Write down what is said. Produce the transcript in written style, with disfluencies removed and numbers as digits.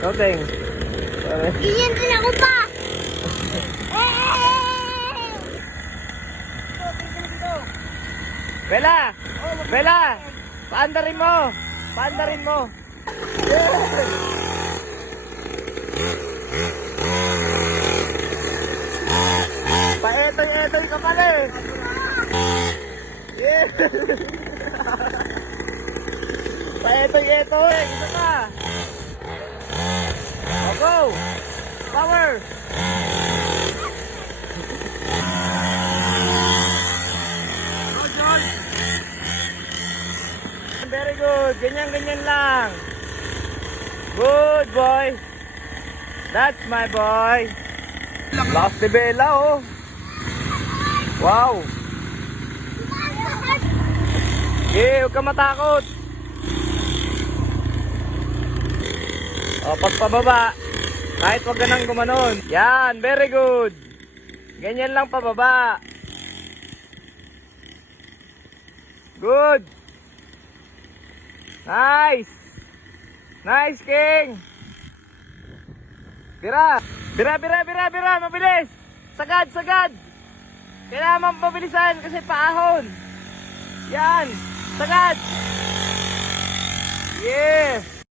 Nothing. Sorry. Ganyan din ako pa. Bella! Bella! Paandarin mo! Paandarin mo! Paetoy-etoy ka pala eh! Yeah. Paetoy-etoy! Isa ka! Oh, go! Power! Go, John! Very good! Ganyan-ganyan lang! Good boy! That's my boy! Lakas ni Bella oh! Wow! Okay, huwag ka matakot! O, pagpababa, kahit huwag ka nang gumanon. Yan, very good! Ganyan lang pababa. Good! Nice! Nice, King! Bira! Bira, bira, bira, bira! Mabilis! Sagad, sagad! Kailangan mabilisan kasi paahon! Yan! Sagad! Yeah!